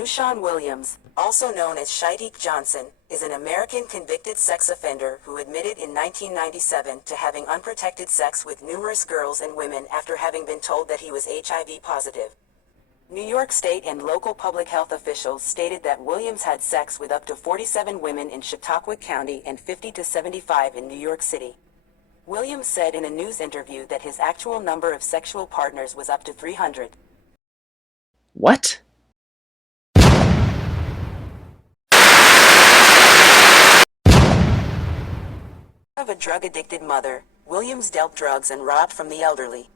Nushawn Williams, also known as Shaitik Johnson, is an American convicted sex offender who admitted in 1997 to having unprotected sex with numerous girls and women after having been told that he was HIV positive. New York State and local public health officials stated that Williams had sex with up to 47 women in Chautauqua County and 50 to 75 in New York City. Williams said in a news interview that his actual number of sexual partners was up to 300. What? Of a drug-addicted mother, Williams dealt drugs and robbed from the elderly.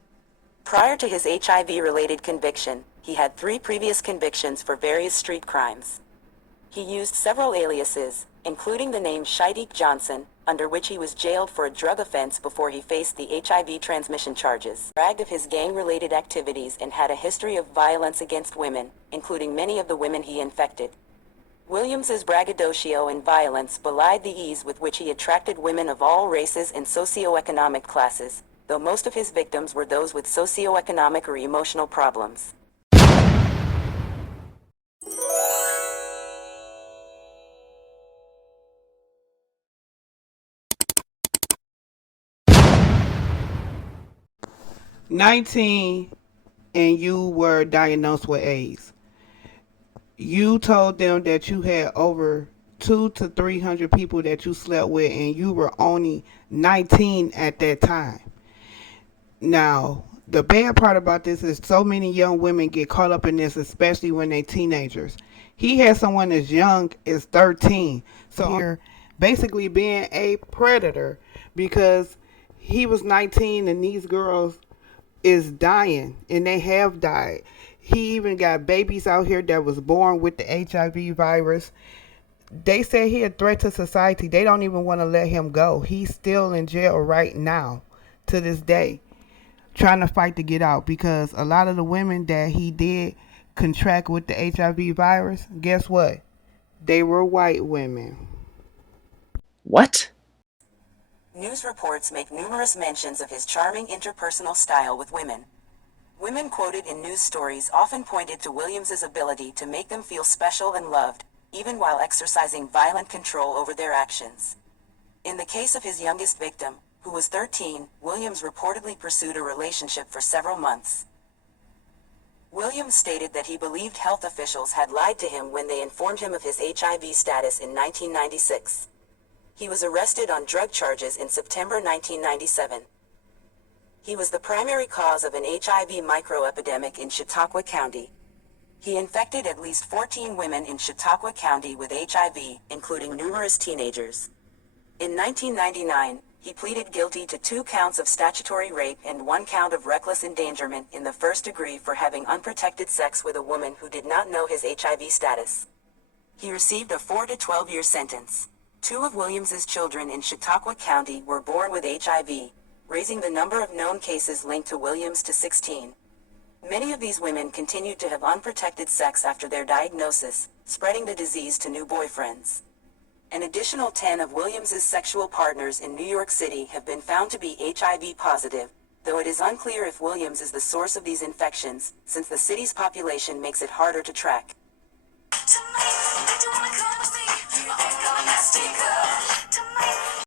Prior to his HIV-related conviction, he had 3 previous convictions for various street crimes. He used several aliases, including the name Shaitik Johnson, under which he was jailed for a drug offense before he faced the HIV transmission charges. Bragged of his gang-related activities and had a history of violence against women, including many of the women he infected. Williams's braggadocio and violence belied the ease with which he attracted women of all races and socioeconomic classes, though most of his victims were those with socioeconomic or emotional problems. "19 and you were diagnosed with AIDS. You told them that you had over 200 to 300 people that you slept with, and you were only 19 at that time. Now, the bad part about this is so many young women get caught up in this, especially when they're teenagers. He had someone as young as 13. So you're basically being a predator because he was 19 and these girls is dying, and they have died. He even got babies out here that was born with the HIV virus. They say he a threat to society. They don't even want to let him go. He's still in jail right now to this day, trying to fight to get out, because a lot of the women that he did contract with the HIV virus, guess what? They were white women. What? News reports make numerous mentions of his charming interpersonal style with women. Women quoted in news stories often pointed to Williams's ability to make them feel special and loved, even while exercising violent control over their actions. In the case of his youngest victim, who was 13, Williams reportedly pursued a relationship for several months. Williams stated that he believed health officials had lied to him when they informed him of his HIV status in 1996. He was arrested on drug charges in September 1997. He was the primary cause of an HIV microepidemic in Chautauqua County. He infected at least 14 women in Chautauqua County with HIV, including numerous teenagers. In 1999, he pleaded guilty to 2 counts of statutory rape and 1 count of reckless endangerment in the first degree for having unprotected sex with a woman who did not know his HIV status. He received a 4 to 12-year sentence. 2 of Williams's children in Chautauqua County were born with HIV, raising the number of known cases linked to Williams to 16. Many of these women continued to have unprotected sex after their diagnosis, spreading the disease to new boyfriends. An additional 10 of Williams's sexual partners in New York City have been found to be HIV positive, though it is unclear if Williams is the source of these infections, since the city's population makes it harder to track.